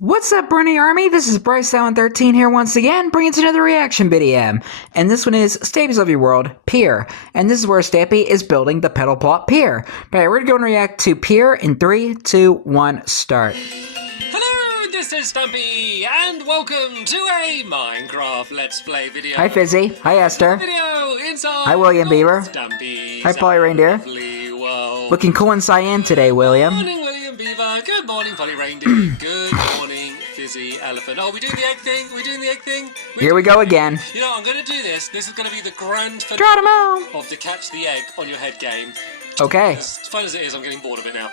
What's up, Brony Army? This is BryceAllen13 here once again, bringing us another reaction video. And this one is Stampy's Lovely World, Pier. And this is where Stampy is building the pedal plot Pier. Alright, we're going to go and react to Pier in 3, 2, 1, start. Hello, this is Stampy, and welcome to a Minecraft Let's Play video. Hi, Fizzy. Hi, Esther. Video inside Hi, William Beaver. Stampy's Hi, Polly Reindeer. Lovely World. Looking cool in cyan today, William. Good morning, William Beaver. Good morning, Polly Reindeer. Good morning, Fizzy Elephant. Oh, we doing the egg thing? We doing the egg thing? Here we go again. You know, I'm going to do this. This is going to be the grand Draw 'em finale out. of the catch the egg on your head game. Okay. As fun as it is, I'm getting bored of it now.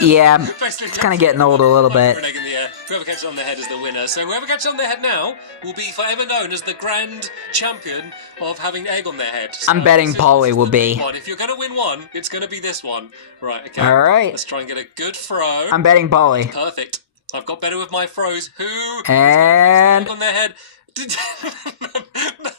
Yeah, it's kind of getting old a little bit. An egg in the air. Whoever catches it on their head is the winner. So whoever catches it on their head now will be forever known as the grand champion of having egg on their head. So I'm betting Polly will be. If you're going to win one, it's going to be this one. Right, okay. All right. Let's try and get a good throw. I'm betting Polly. Perfect. I've got better with my throws. Who And on their head? None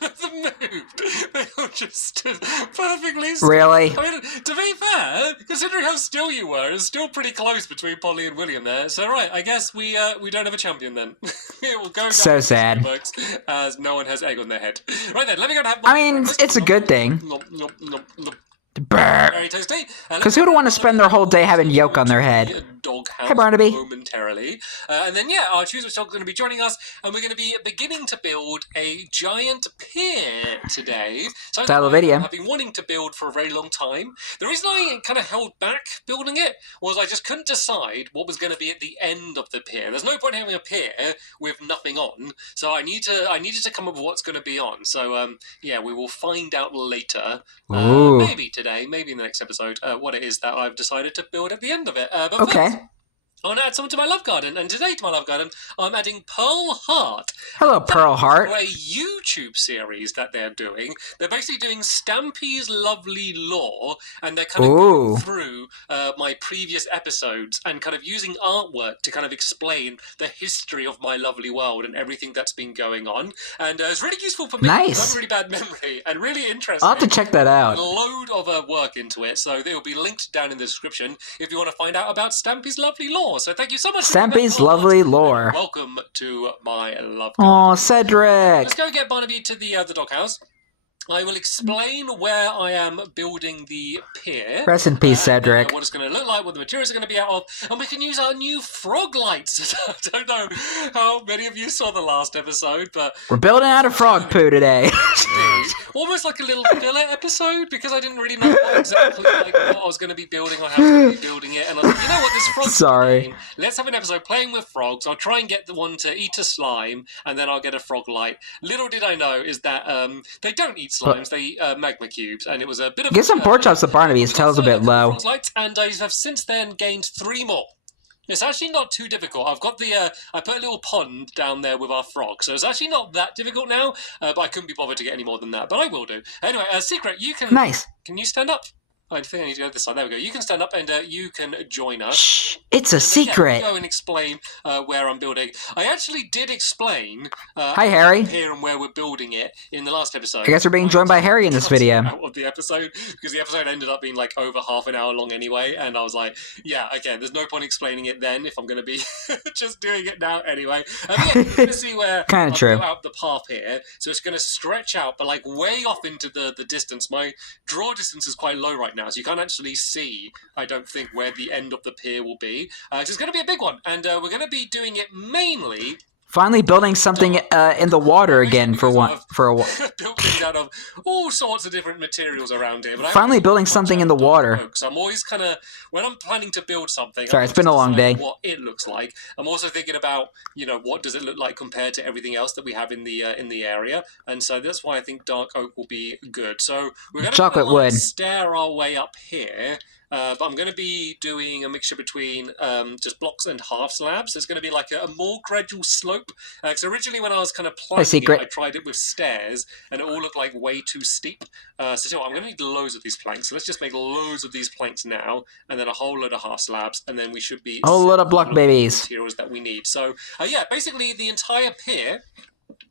of them moved. They all just stood perfectly still. really? I mean, to be fair, considering how still you were, it's still pretty close between Polly and William there. So right, I guess we don't have a champion then. It will go down So sad. books as no one has egg on their head. Right then, let me go and have my I mean, breakfast. it's a good thing. Nom, nom, nom, nom. Brr. Very tasty. Because who would want to spend their whole day having yolk on their head? Doghouse Hey, Barnaby. momentarily. And then, yeah, our choose which dog's going to be joining us, and we're going to be beginning to build a giant pier today. So Style of video. I've been wanting to build for a very long time. The reason I kind of held back building it was I just couldn't decide what was going to be at the end of the pier. There's no point having a pier with nothing on, so I needed to come up with what's going to be on. So, yeah, we will find out later, Ooh. maybe today, maybe in the next episode, what it is that I've decided to build at the end of it. But Okay. first, I want to add something to my love garden, and today to my love garden, I'm adding Pearl Heart. Hello, Pearl Heart. A YouTube series that they're doing. They're basically doing Stampy's Lovely Lore, and they're kind of going through my previous episodes and kind of using artwork to kind of explain the history of my lovely world and everything that's been going on. And it's really useful for me. Nice. I have a really bad memory and really interesting. I'll have to check that out. A load of work into it, so they will be linked down in the description if you want to find out about Stampy's Lovely Lore. So thank you so much. Stampy's Lovely Lore. Welcome to my love. Aw, Cedric. Let's go get Barnaby to the doghouse. I will explain where I am building the pier. Rest in peace, Cedric. What it's going to look like, what the materials are going to be out of, and we can use our new frog lights. I don't know how many of you saw the last episode, but We're building out of frog poo today. almost like a little filler episode because I didn't really know exactly what I was going to be building or how I was going to be building it. And I was like, you know what, this frog. Sorry. Let's have an episode playing with frogs. I'll try and get the one to eat a slime, and then I'll get a frog light. Little did I know is that they don't eat slimes; they eat magma cubes, and it was a bit of. Get some pork chops to Barnaby. His tail's a bit low. Frog lights, and I have since then gained 3 more. It's actually not too difficult. I've got the, I put a little pond down there with our frog, so it's actually not that difficult now, but I couldn't be bothered to get any more than that, but I will do. Anyway, Secret, you can... Nice. Can you stand up? I think I need to go this side. There we go. You can stand up and you can join us. Shh, it's a And then, secret. Yeah, go and explain where I'm building. I actually did explain Hi, Harry. here and where we're building it in the last episode. I guess we're being joined by Harry in this video. Out of the episode, because the episode ended up being like over half an hour long anyway, and I was like, yeah, again, there's no point explaining it then if I'm going to be just doing it now anyway. Yeah, you're going to see where Kinda I've true. built out the path here, so it's going to stretch out, but like way off into the distance. My draw distance is quite low right now, so you can't actually see, I don't think, where the end of the pier will be. It's going to be a big one, and we're going to be doing it mainly... Finally building something in the water again for a while. built things out of all sorts of different materials around here. But Finally building something in the water. So I'm always kind of, when I'm planning to build something, Sorry, it's been a long day. What it looks like. I'm also thinking about, you know, what does it look like compared to everything else that we have in the area, and so that's why I think dark oak will be good. So we're going to Chocolate wood. stair our way up here. But I'm going to be doing a mixture between just blocks and half slabs. There's going to be like a more gradual slope. So originally when I was kind of planning it, I tried it with stairs, and it all looked like way too steep. So I'm going to need loads of these planks. So let's just make loads of these planks now, and then a whole load of half slabs, and then we should be... A whole lot of block babies. Materials that we need. So yeah, basically the entire pier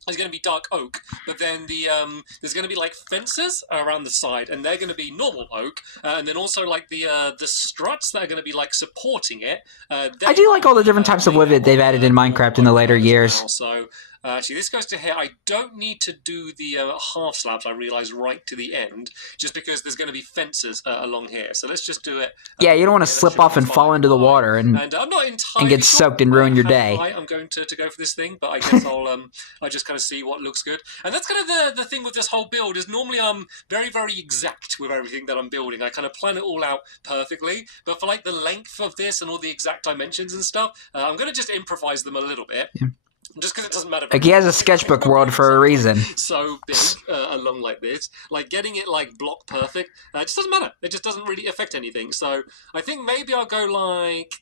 is going to be dark oak, but then there's going to be like fences around the side, and they're going to be normal oak, and then also like the struts that are going to be like supporting it. I do like all the different types of wood that they've added in Minecraft in the later years. Well. So actually, this goes to here. I don't need to do the half slabs, I realise, right to the end, just because there's going to be fences along here. So let's just do it. Yeah, you don't want to slip off and fall into the water and I'm not entirely get soaked and ruin your day. I'm going to go for this thing, but I guess I'll just kind of see what looks good. And that's kind of the thing with this whole build is normally I'm very, very exact with everything that I'm building. I kind of plan it all out perfectly, but for like the length of this and all the exact dimensions and stuff, I'm going to just improvise them a little bit. Yeah. Just because it doesn't matter. Like he has a sketchbook world for a reason. So big along like this, like getting it like block perfect, it just doesn't matter. It just doesn't really affect anything. So I think maybe I'll go like,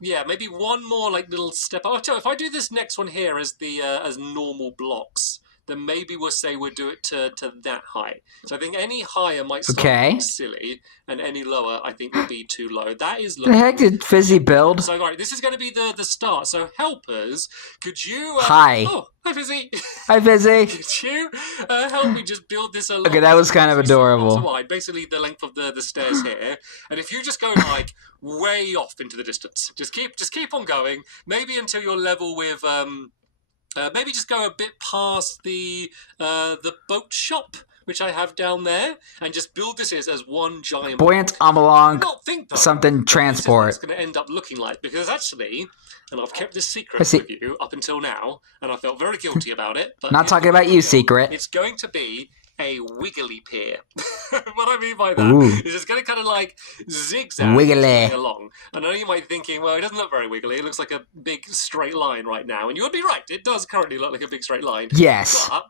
yeah, maybe one more like little step. Oh, if I do this next one here as the as normal blocks, then maybe we'll say we'll do it to that height. So I think any higher might start silly, and any lower I think would be too low. That is the heck did Fizzy build? So all right, this is going to be the start. So helpers, could you? Hi. Oh, hi Fizzy. Hi Fizzy. Could you help me just build this along? Okay, that was kind of adorable. Wide, basically the length of the stairs here, and if you just go like way off into the distance, just keep on going, maybe until you're level with maybe just go a bit past the boat shop, which I have down there, and just build this as one giant buoyant along something transport. It's going to end up looking like, because actually, and I've kept this secret with you up until now, and I felt very guilty about it. But not talking about you, secret. It's going to be a wiggly pier. What I mean by that is it's going to kind of like zigzag along. And I know you might be thinking, well, it doesn't look very wiggly. It looks like a big straight line right now. And you would be right. It does currently look like a big straight line. Yes. But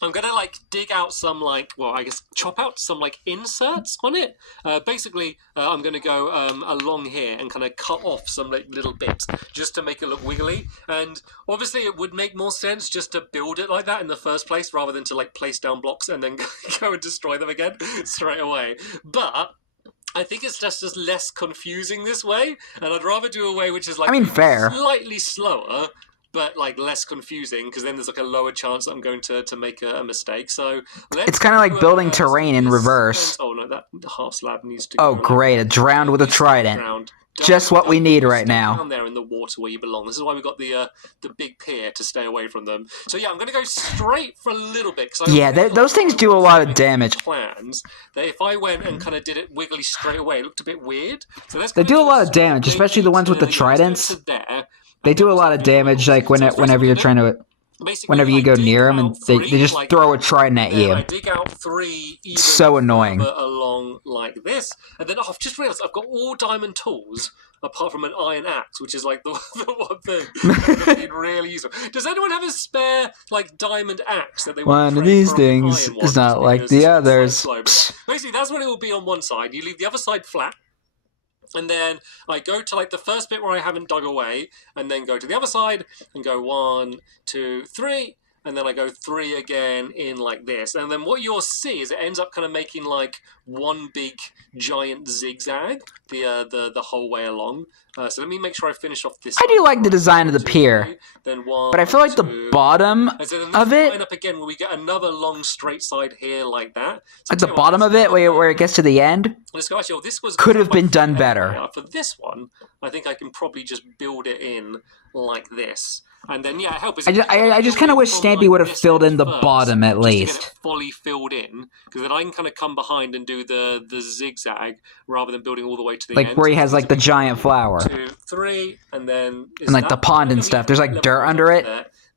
I'm going to like dig out some like, well, I guess chop out some like inserts on it. Basically, I'm going to go along here and kind of cut off some like little bits just to make it look wiggly. And obviously it would make more sense just to build it like that in the first place rather than to like place down blocks and then go and destroy them again straight away. But I think it's just less confusing this way. And I'd rather do a way which is like fair. Slightly slower, but like less confusing, because then there's like a lower chance that I'm going to make a mistake. So it's kind of like building terrain in reverse. Oh no, that half slab needs to. Oh great, a drowned with a trident. Just what we need right now. Down there in the water where you belong. This is why we got the big pier to stay away from them. So yeah, I'm going to go straight for a little bit. Those things do a lot of damage. Plans that if I went and kind of did it wiggly straight away, it looked a bit weird. So they do a lot of damage, especially the ones with the tridents. They do a lot of damage, like whenever you're trying to, whenever you go near them, and they just throw a trident at you. I dig out 3. It's so annoying. Along like this, and then I've just realised I've got all diamond tools apart from an iron axe, which is like the one thing that would be really useful. Does anyone have a spare like diamond axe that they want? One of these things is not like the others. Basically, that's what it will be on one side. You leave the other side flat. And then I go to like the first bit where I haven't dug away, and then go to the other side and go 1, 2, 3, and then I go 3 again in like this. And then what you'll see is it ends up kind of making like one big giant zigzag the whole way along. So let me make sure I finish off this. I do like the design of the pier, then 1, but I feel like the bottom of it. Line up again where we get another long straight side here like that. So like the bottom of it, where it gets to the end. Let's go. Actually, this could have been done better. For this one, I think I can probably just build it in like this. And then, yeah, help is... I just kind of wish Stampy would have filled in the bottom at least. To get it fully filled in, because then I can kind of come behind and do the zigzag rather than building all the way to the end. Like where he has like the giant flower. 2, 3, and then... And like the pond and stuff. There's like dirt under it.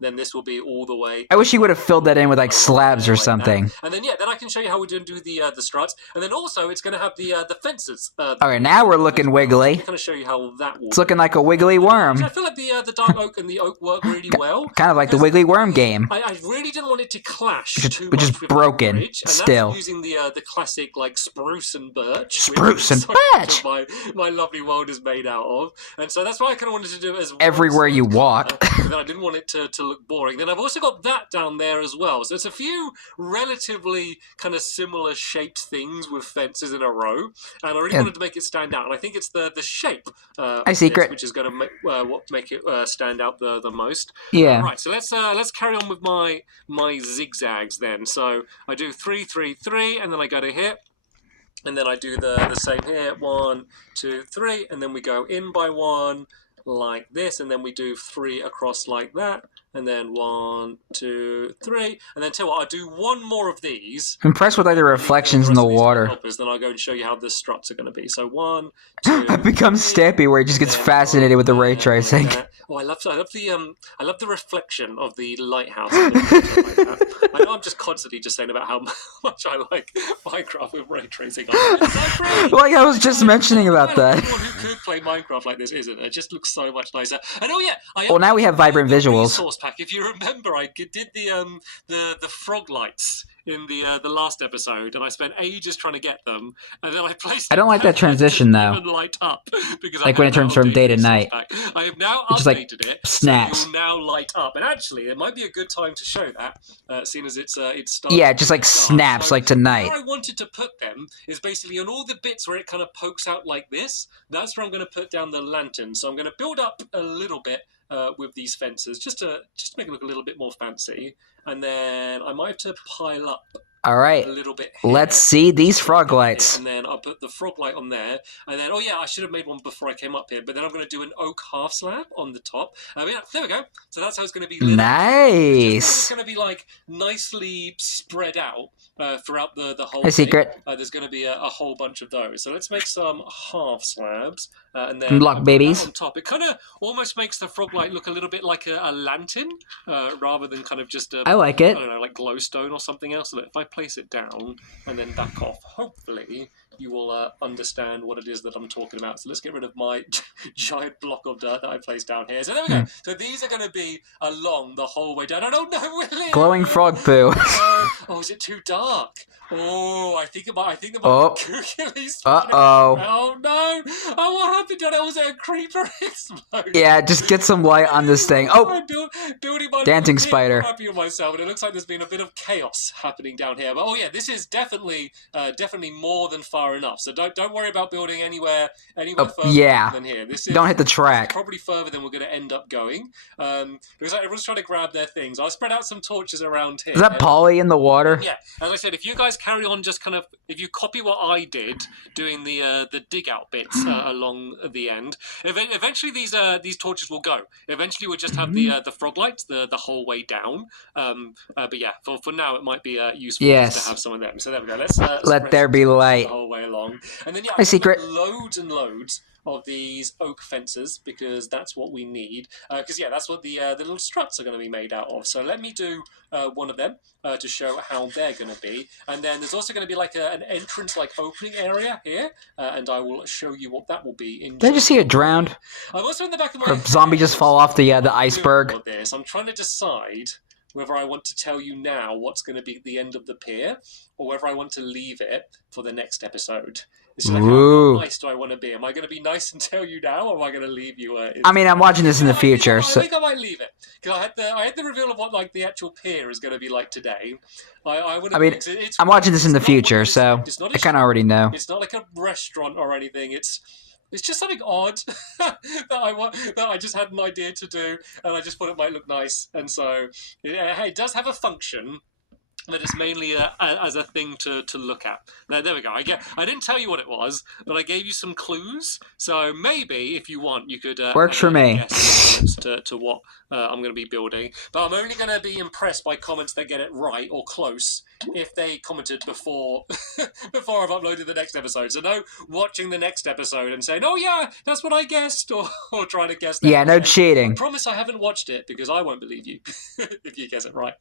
Then this will be all the way... I wish he would have filled that in with like slabs or something. And then, yeah, then I can show you how we're going to do the struts. And then also, it's going to have the fences. Okay, now we're looking wiggly. I'm going to show you how that will... It's looking like a wiggly worm. I feel like the dark oak and the oak work really well. Kind of like the wiggly worm game. I really didn't want it to clash too much which is broken, bridge, and still. That's using the classic, like, spruce and birch. Spruce and birch! My lovely world is made out of. And so that's why I kind of wanted to do it as well. Everywhere you walk. then I didn't want it to look boring. Then I've also got that down there as well. So it's a few relatively kind of similar shaped things with fences in a row. And I really wanted to make it stand out. And I think it's the shape which is going to make it stand out the most. Yeah. Right, so let's carry on with my zigzags then. So I do 3, 3, 3, and then I go to here. And then I do the same here, 1, 2, 3, and then we go in by 1 like this, and then we do 3 across like that, and then 1, 2, 3, and then tell you what, I'll do one more of these. I'm impressed with like the reflections in the water. Then I'll go and show you how the struts are going to be. So 1, 2. I've become Stampy, where he just gets fascinated with the ray tracing. Oh, I love the reflection of the lighthouse. I know I'm just constantly just saying about how much I like Minecraft with ray tracing. Like I was just mentioning about that. Anyone who could play Minecraft like this isn't. It just looks so much nicer. And well, now we have vibrant visuals. Resource pack. If you remember, I did the frog lights in the last episode, and I spent ages trying to get them, and then I placed. I don't like that transition though. Light up because like when it turns from day to night. I have now updated it. Snaps. So it will now light up, and actually, it might be a good time to show that, seeing as it's starting. Yeah, just like snaps, like tonight. Where I wanted to put them is basically on all the bits where it kind of pokes out like this. That's where I'm going to put down the lantern. So I'm going to build up a little bit with these fences, just to make it look a little bit more fancy, and then I might have to pile up All right, a little bit here. Let's see these frog lights. And then I'll put the frog light on there. And then, oh yeah, I should have made one before I came up here. But then I'm going to do an oak half slab on the top. There we go. So that's how it's going to be lit. Nice. It's going to be like nicely spread out throughout the whole thing. A secret. There's going to be a whole bunch of those. So let's make some half slabs. And then block babies on top. It kind of almost makes the frog light look a little bit like a lantern rather than kind of just a, I like it. I don't know, like glowstone or something else. So if I place it down and then back off, hopefully you will understand what it is that I'm talking about. So let's get rid of my giant block of dirt that I placed down here. So there we go. So these are going to be along the whole way down. I don't know, Willie. Glowing frog poo. Oh, is it too dark? Oh, I think about googly. Oh no! Oh, what happened? Was there a creeper explode? Yeah, just get some light on this thing. Oh, building my dancing spider. I'm happy with myself, and it looks like there's been a bit of chaos happening down here. But oh yeah, this is definitely more than far enough. So don't worry about building anywhere further than here. This is, don't hit the track. Probably further than we're going to end up going. Because everyone's trying to grab their things. I'll spread out some torches around here. Is that Polly in the water? Yeah, as I said, if you guys carry on, just kind of, if you copy what I did, doing the dig out bits along the end, eventually these torches will go. Eventually we'll just have the frog lights the whole way down. But yeah, for now it might be useful to have some of them. So there we go. Let's let there be light the whole way along. And then a secret. Loads and loads of these oak fences, because that's what we need. Because that's what the little struts are going to be made out of. So let me do one of them to show how they're going to be. And then there's also going to be like an entrance, like opening area here, and I will show you what that will be. Did I just see it drowned? I'm also in the back of my or zombie just fall off the iceberg. I'm trying to decide whether I want to tell you now what's going to be the end of the pier, or whether I want to leave it for the next episode. It's like, how nice do I want to be? Am I going to be nice and tell you now, or am I going to leave you? I mean, I'm watching this in the future. I think I might leave it, because I had the reveal of what like the actual pier is going to be like today. I'm watching this in the future, so I kind of already know. It's not like a restaurant or anything. It's just something odd that I just had an idea to do, and I just thought it might look nice. And so it does have a function, but it's mainly as a thing to look at. Now, there we go. I didn't tell you what it was, but I gave you some clues. So maybe, if you want, you could works for me. To what I'm going to be building. But I'm only going to be impressed by comments that get it right or close if they commented before before I've uploaded the next episode. So no watching the next episode and saying, "Oh yeah, that's what I guessed," or trying to guess that. Yeah, no cheating. I promise I haven't watched it, because I won't believe you if you guess it right.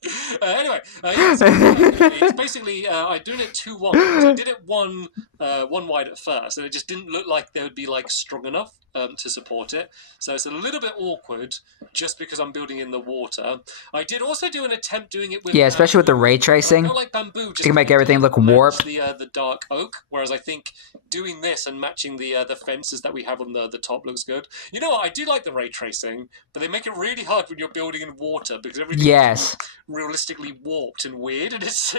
Anyway, it's basically I'm doing it too wide. I did it one wide at first, and it just didn't look like they would be like strong enough to support it. So it's a little bit awkward just because I'm building in the water. I did also do an attempt doing it with yeah, especially with the ray tracing. I feel like bamboo just you can make everything look warped. The dark oak, whereas I think doing this and matching the fences that we have on the top looks good. You know what? I do like the ray tracing, but they make it really hard when you're building in water because everything is realistically warped and weird, and it's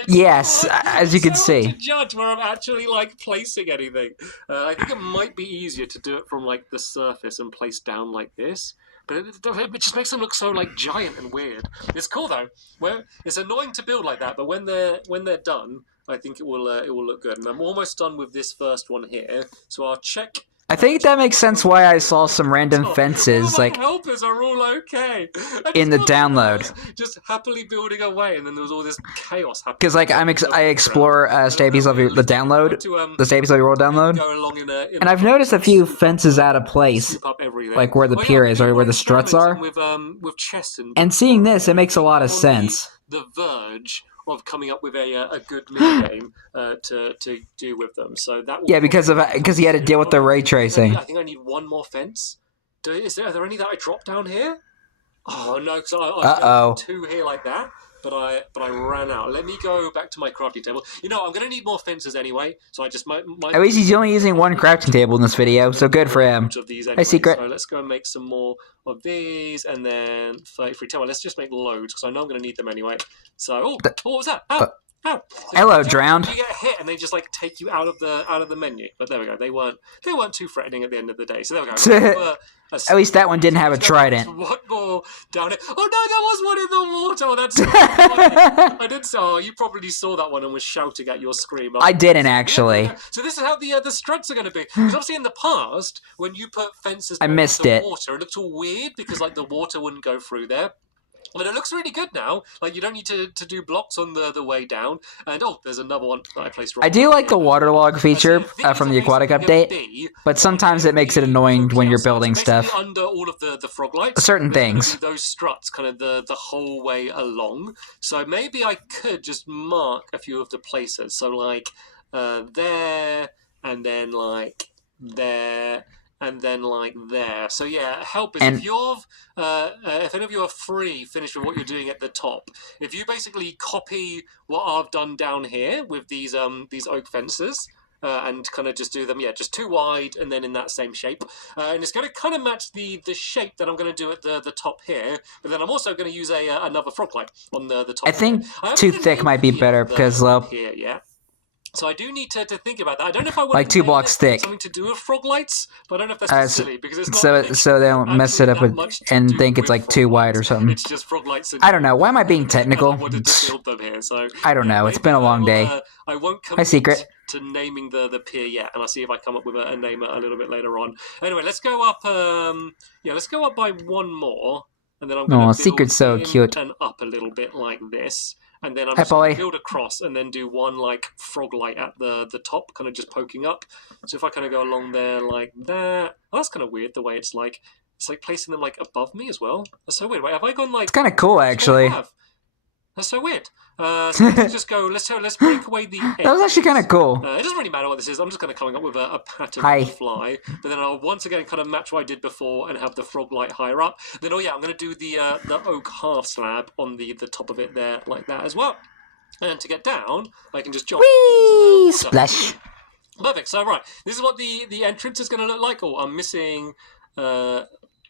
as you can see. Hard to judge where I'm actually like placing anything. I think it might be easier to do it from like the surface and place down like this. But it just makes them look so like giant and weird. It's cool though. Well, it's annoying to build like that, but when they're done, I think it will look good. And I'm almost done with this first one here, so I'll check. I think that makes sense why I saw some random fences like helpers are all okay in the download. Just happily building away, and then there was all this chaos happening. Because like I explore Stampy's of the download, the Stampy's of your world download, and I've noticed a few fences out of place, like where the pier is or where the struts are. With chess and seeing this, it makes a lot of sense. The verge of coming up with a good mini game to do with them. So that will because he had to deal with the ray tracing. I think I need one more fence. Are there any that I dropped down here? Oh no, because I two here like that. But I ran out. Let me go back to my crafting table. You know, I'm going to need more fences anyway, so I just might... At least he's only using one crafting table in this video, so good for him. Anyway. Hey, Secret. So let's go and make some more of these, and then 33 tower. Let's just make loads, because I know I'm going to need them anyway. So, what was that? Ow! So hello, drowned. You get hit, and they just like take you out of the menu. But there we go. They weren't too threatening at the end of the day. So there we go. At least that one didn't have a trident. One more down it. Oh no, there was one in the water. Oh, that's so funny. I did. Oh, you probably saw that one and was shouting at your screen. I didn't actually. Yeah. So this is how the struts are going to be. Because obviously in the past, when you put fences I missed into it. water, it looked all weird because like the water wouldn't go through there. But it looks really good now. Like, you don't need to do blocks on the way down. And, there's another one that I placed wrong. I do like the waterlog feature from the aquatic update, but sometimes it makes it annoying when you're building stuff. Under all of the frog lights. Certain things. Those struts kind of the whole way along. So maybe I could just mark a few of the places. So, like, there, and then, like, there... and then like there. So yeah, help is if any of you are free, finished with what you're doing at the top. If you basically copy what I've done down here with these oak fences. And kind of just do them, just too wide, and then in that same shape. And it's going to kind of match the shape that I'm going to do at the top here. But then I'm also going to use another frog light on the top. I think too thick might be better because here, yeah. So I do need to think about that. I don't know if I want like 2 blocks thick. Something to do with frog lights, but I don't know if that's silly because it's not so they don't mess it up with and think it's like too wide or something. It's just frog lights. I don't know. Why am I being technical? I wanted to build them here, so I don't know. It's been a long day. I won't come Secret. to naming the pier yet, and I'll see if I come up with a name a little bit later on. Anyway, let's go up. Let's go up by one more, and then I'm going to build Secret's so cute. And up a little bit like this. And then I'm just going to build across and then do one like frog light at the top, kind of just poking up. So if I kind of go along there like that, that's kind of weird the way it's like placing them like above me as well. That's so weird. Wait, have I gone like? It's kind of cool actually. That's so weird. So let's just go. Let's break away the edges. That was actually kind of cool. It doesn't really matter what this is. I'm just kind of coming up with a pattern on the fly. But then I'll once again kind of match what I did before and have the frog light higher up. Then I'm going to do the oak half slab on the top of it there like that as well. And to get down, I can just jump. Whee! Splash. Perfect. So right, this is what the entrance is going to look like. Oh, I'm missing.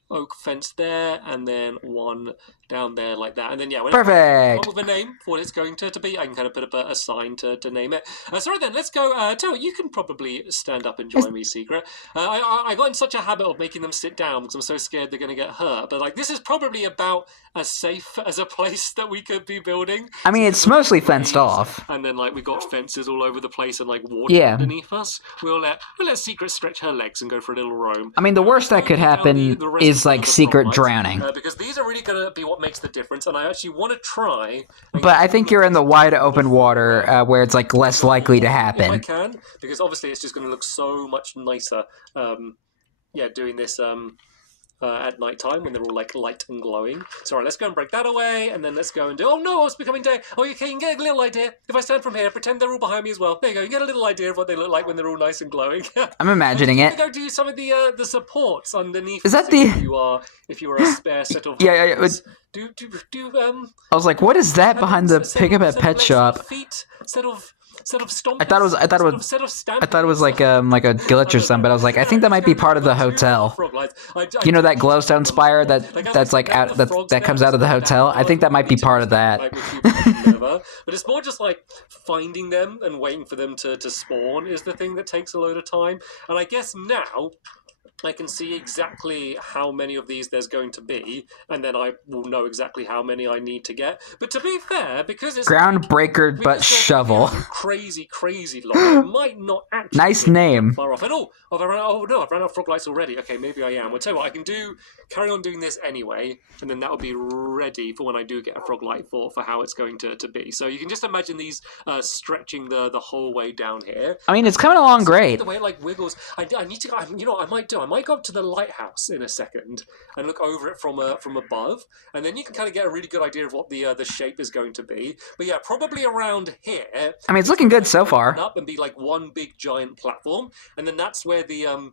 Oak fence there, and then one down there like that, and then perfect. With a name for what it's going to be, I can kind of put up a sign to name it. Sorry, then let's go. Tell you can probably stand up and join me, Secret. I got in such a habit of making them sit down because I'm so scared they're going to get hurt. But like this is probably about as safe as a place that we could be building. I mean, it's mostly fenced off, and then like we got fences all over the place and like water underneath us. We'll let Secret stretch her legs and go for a little roam. I mean, the worst that could happen is like Secret drowning. Because these are really going to be what makes the difference, and I actually want to try. But I think you're in the wide open water where it's like less likely to happen. If I can, because obviously it's just going to look so much nicer. Doing this. at night time when they're all like light and glowing. So let's go and break that away, and then let's go and do. Oh no, it's becoming day. Oh, you can get a little idea. If I stand from here, pretend they're all behind me as well. There you go. You get a little idea of what they look like when they're all nice and glowing. I'm imagining it. Go do some of the supports underneath. Is that the? If you are a spare set of yeah. I was like, what is that behind the pickup at pet shop? I thought it was like a glitch or something, but I was like, I think that might be part of the hotel. You know that glowstone spire that's like out that comes out of the hotel? I think that might be part of that. But it's more just like finding them and waiting for them to spawn is the thing that takes a load of time. And I guess now I can see exactly how many of these there's going to be, and then I will know exactly how many I need to get. But to be fair, because it's groundbreaker but shovel, crazy long, it might not actually nice name. Far off. And I've run out of frog lights already. Okay, maybe I am. I'll tell you what, I can carry on doing this anyway, and then that will be ready for when I do get a frog light for how it's going to be. So you can just imagine these stretching the whole way down here. I mean, it's coming along great. The way it like wiggles. I need to. You know what I might do? I might go up to the lighthouse in a second and look over it from above, and then you can kind of get a really good idea of what the shape is going to be. But yeah, probably around here. I mean, it's looking good so far. Up and be like one big giant platform, and then that's where the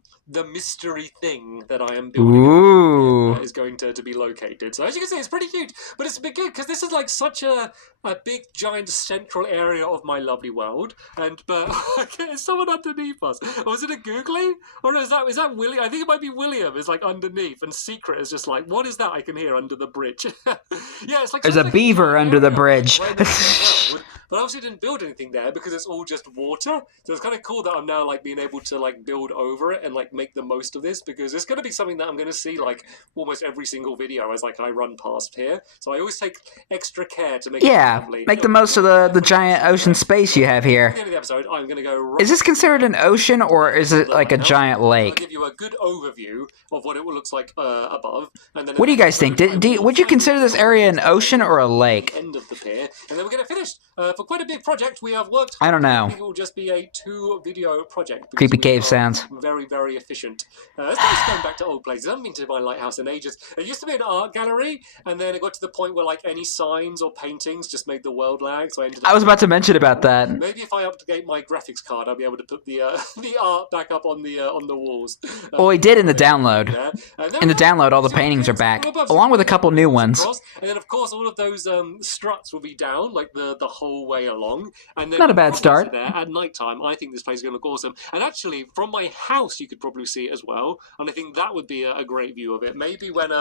mystery thing that I am building is going to be located. So as you can see, it's pretty huge, but it's a bit good because this is like such a big giant central area of my lovely world. But is someone underneath us? Or is it a googly? Or is that Willie? I think it might be William is like underneath, and Secret is just like, what is that I can hear under the bridge? Yeah, it's like there's a beaver under the bridge. But I obviously didn't build anything there because it's all just water. So it's kind of cool that I'm now like being able to like build over it and like make the most of this, because it's going to be something that I'm going to see like almost every single video as like I run past here. So I always take extra care to make it lovely. Make the most of the giant ocean space you have here. At the end of the episode, I'm going to go. Is this considered an ocean or is it like a giant lake? I'll give you a good overview of what it looks like above. And then what do you guys think? Would you consider this area an ocean or a lake? End of the pier, and then we're going to finish. For quite a big project, we have worked. I don't know. I think it will just be a 2-video project. Creepy cave sounds. Very, very efficient. Let's just going back to old places. I haven't been to my lighthouse in ages. It used to be an art gallery, and then it got to the point where like any signs or paintings just made the world lag. So I was about to mention about that. Maybe if I update my graphics card, I'll be able to put the art back up on the walls. Well, we did in the download. In the download, all the paintings are back, along with a couple new ones. And then, of course, all of those struts will be down like the whole way along. And then not a bad start. There at night time, I think this place is going to look awesome. And actually, from my house, you could probably see it as well. And I think that would be a great view of it. Maybe when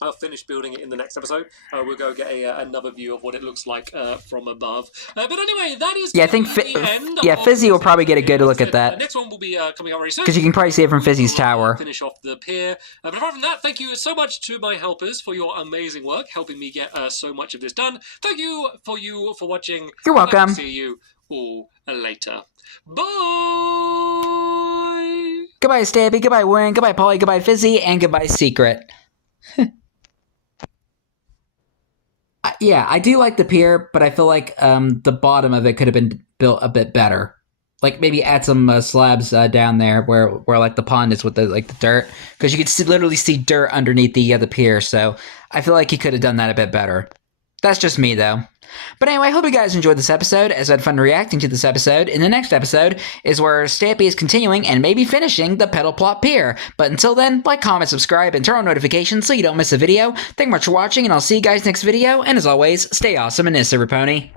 I'll finish building it in the next episode. We'll go get another view of what it looks like from above. But anyway, that is I think Fizzy will probably get a good look at that. The next one will be coming out very soon. Because you can probably see it from Fizzy's tower. Finish off the pier. But apart from that, thank you so much to my helpers for your amazing work, helping me get so much of this done. Thank you for watching. You're welcome. See you all later. Bye! Goodbye, Stampy. Goodbye, Wing. Goodbye, Polly. Goodbye, Fizzy. And goodbye, Secret. Yeah, I do like the pier, but I feel like the bottom of it could have been built a bit better. Like maybe add some slabs down there where like the pond is with the dirt, because you could literally see dirt underneath the pier. So I feel like he could have done that a bit better. That's just me though. But anyway, I hope you guys enjoyed this episode, as I had fun reacting to this episode. In the next episode is where Stampy is continuing and maybe finishing the Petal Plot Pier. But until then, like, comment, subscribe, and turn on notifications so you don't miss a video. Thank you much for watching, and I'll see you guys next video. And as always, stay awesome and Pony.